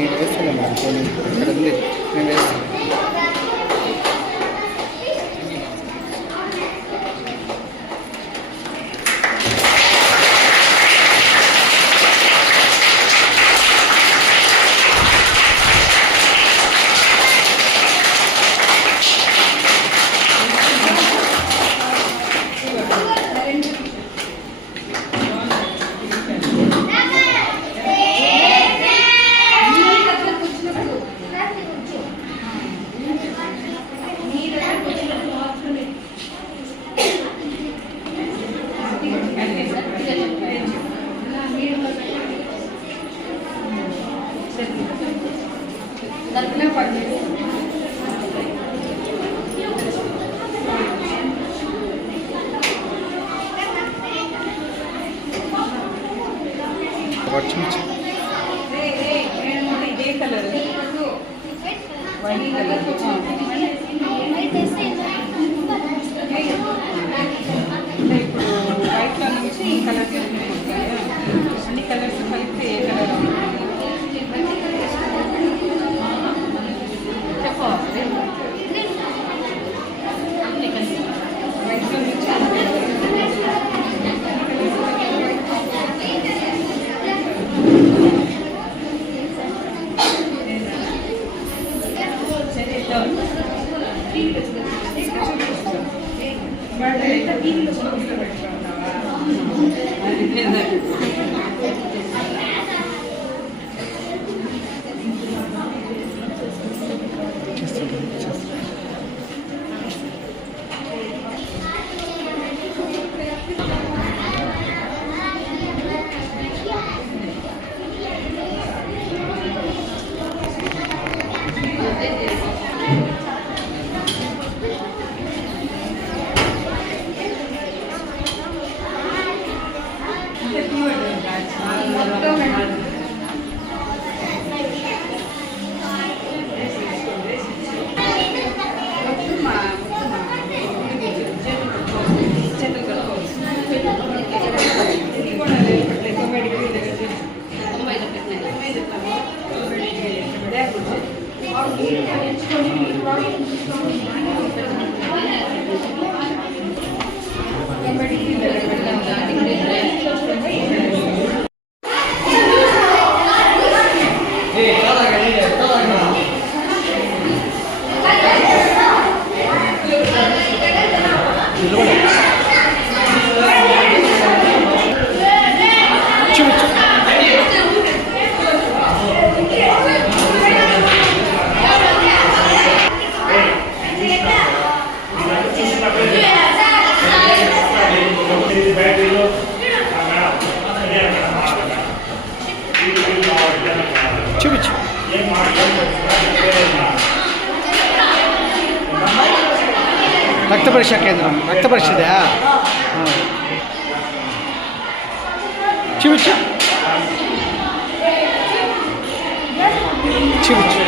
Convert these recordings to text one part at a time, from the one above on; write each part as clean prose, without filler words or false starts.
నేను వేస్తాను madam phone ఇక్కడ ఉంది నేను వేస్తాను. ఇదే కలర్ వైట్ కలర్ ఇప్పుడు వైట్లో నుంచి ఈ కలర్స్ అన్ని కలర్స్ కలిపితే ఏ కలర్ చూపించు. రక్త పరీక్ష కేంద్రం, రక్త పరీక్షదా? చూపించు చూపించు.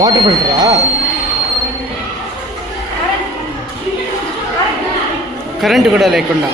వాటర్ ఫిల్టరా? కరెంటు కూడా లేకుండా.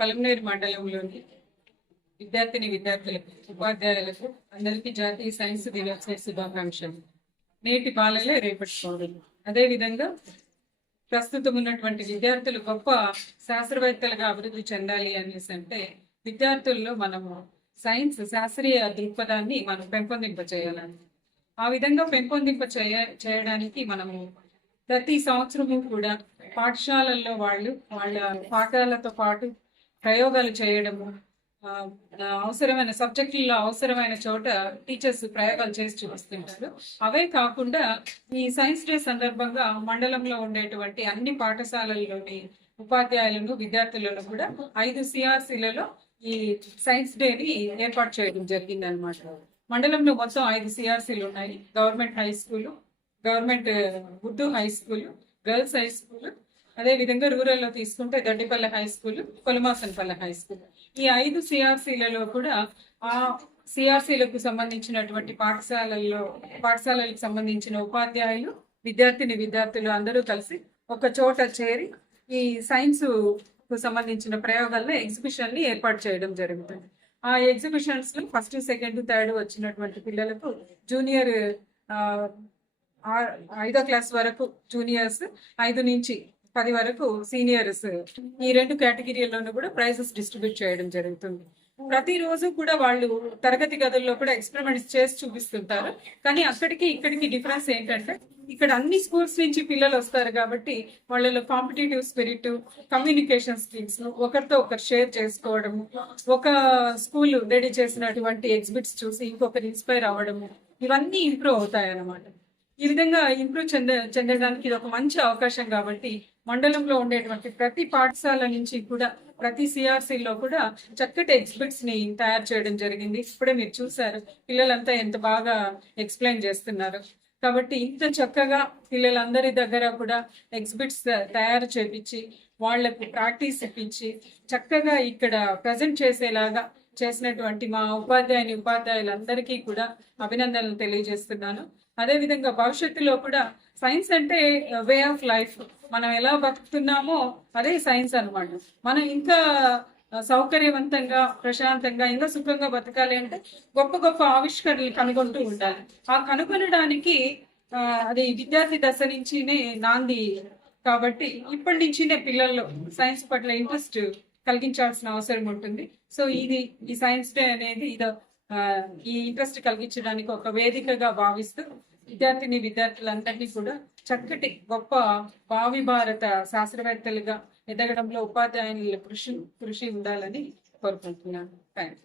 పలమనేరు మండలంలోని విద్యార్థులకు ఉపాధ్యాయులకు అందరికీ జాతీయ సైన్స్ దినోత్సవ శుభాకాంక్షలు. నేటి బాలలే రేపటి పౌరులు. అదేవిధంగా ప్రస్తుతం ఉన్నటువంటి విద్యార్థులు గొప్ప శాస్త్రవేత్తలుగా అభివృద్ధి చెందాలి అనేసి అంటే విద్యార్థుల్లో మనము శాస్త్రీయ దృక్పథాన్ని మనం పెంపొందింపచేయాలని, ఆ విధంగా చేయడానికి మనము ప్రతి సంవత్సరము కూడా పాఠశాలల్లో వాళ్ళ పాఠాలతో పాటు ప్రయోగాలు చేయడము, అవసరమైన సబ్జెక్టుల్లో అవసరమైన చోట టీచర్స్ ప్రయోగాలు చేసి చూపిస్తుంటారు. అవే కాకుండా ఈ సైన్స్ డే సందర్భంగా మండలంలో ఉండేటువంటి అన్ని పాఠశాలల్లోని ఉపాధ్యాయులను విద్యార్థులను కూడా 5 CRCలలో ఈ సైన్స్ డేని ఏర్పాటు చేయడం జరిగింది అనమాట. మండలంలో మొత్తం 5 CRCలు ఉన్నాయి. Government high school, government Urdu high school, girls high school, అదే విధంగా రూరల్ లో తీసుకుంటే దొడ్డిపల్లె హై స్కూల్, కొలమాసనపల్లె హై స్కూల్. ఈ 5 CRCలలో కూడా ఆ CRCలకు సంబంధించినటువంటి పాఠశాలలకు సంబంధించిన ఉపాధ్యాయులు, విద్యార్థులు అందరూ కలిసి ఒక చోట చేరి ఈ సైన్స్ కు సంబంధించిన ప్రయోగాల్లో ఎగ్జిబిషన్ ని ఏర్పాటు చేయడం జరుగుతుంది. ఆ ఎగ్జిబిషన్స్ లో 1st, 2nd, 3rd వచ్చినటువంటి పిల్లలకు జూనియర్ 5వ క్లాస్ వరకు జూనియర్స్, 5 నుంచి 10 వరకు సీనియర్స్, ఈ 2 కేటగిరీల్లోనూ కూడా ప్రైజెస్ డిస్ట్రిబ్యూట్ చేయడం జరుగుతుంది. ప్రతిరోజు కూడా వాళ్ళు తరగతి గదుల్లో కూడా ఎక్స్పెరిమెంట్స్ చేసి చూపిస్తుంటారు. కానీ అక్కడికి ఇక్కడికి డిఫరెన్స్ ఏంటంటే ఇక్కడ అన్ని స్కూల్స్ నుంచి పిల్లలు వస్తారు కాబట్టి వాళ్ళలో కాంపిటేటివ్ స్పిరిట్, కమ్యూనికేషన్ స్కిల్స్, ఒకరితో ఒకరు షేర్ చేసుకోవడము, ఒక స్కూల్ రెడీ చేసినటువంటి ఎగ్జిబిట్స్ చూసి ఇంకొకరు ఇన్స్పైర్ అవ్వడము, ఇవన్నీ ఇంప్రూవ్ అవుతాయి అన్నమాట. ఈ విధంగా ఇంప్రూవ్ చెందడానికి ఇది ఒక మంచి అవకాశం కాబట్టి మండలంలో ఉండేటువంటి ప్రతి పాఠశాల నుంచి కూడా ప్రతి CRCలో కూడా చక్కటి ఎగ్జిబిట్స్ ని తయారు చేయడం జరిగింది. ఇప్పుడే మీరు చూసారు పిల్లలంతా ఎంత బాగా ఎక్స్ప్లెయిన్ చేస్తున్నారు. కాబట్టి ఇంత చక్కగా పిల్లలందరి దగ్గర కూడా ఎగ్జిబిట్స్ తయారు చేపించి వాళ్లకు ప్రాక్టీస్ ఇప్పించి చక్కగా ఇక్కడ ప్రజెంట్ చేసేలాగా చేసినటువంటి మా ఉపాధ్యాయులందరికీ కూడా అభినందనలు తెలియజేస్తున్నాను. అదేవిధంగా భవిష్యత్తులో కూడా సైన్స్ అంటే వే ఆఫ్ లైఫ్, మనం ఎలా బతుకుతున్నామో అదే సైన్స్ అన్నమాట. మనం ఇంకా సౌకర్యవంతంగా, ప్రశాంతంగా, ఇంకా సుఖంగా బతకాలి అంటే గొప్ప గొప్ప ఆవిష్కరణలు కనుగొంటూ ఉండాలి. ఆ కనుగొనడానికి అది విద్యార్థి దశ నుంచినే నాంది కాబట్టి ఇప్పటి నుంచినే పిల్లల్లో సైన్స్ పట్ల ఇంట్రెస్ట్ కలిగించాల్సిన అవసరం ఉంటుంది. సో ఈ సైన్స్ డే అనేది ఈ ఇంట్రెస్ట్ కలిగించడానికి ఒక వేదికగా భావిస్తూ విద్యార్థులందరినీ కూడా చక్కటి గొప్ప భావి భారత శాస్త్రవేత్తలుగా ఎదగడంలో ఉపాధ్యాయుల కృషి ఉండాలని కోరుకుంటున్నాను. థ్యాంక్స్.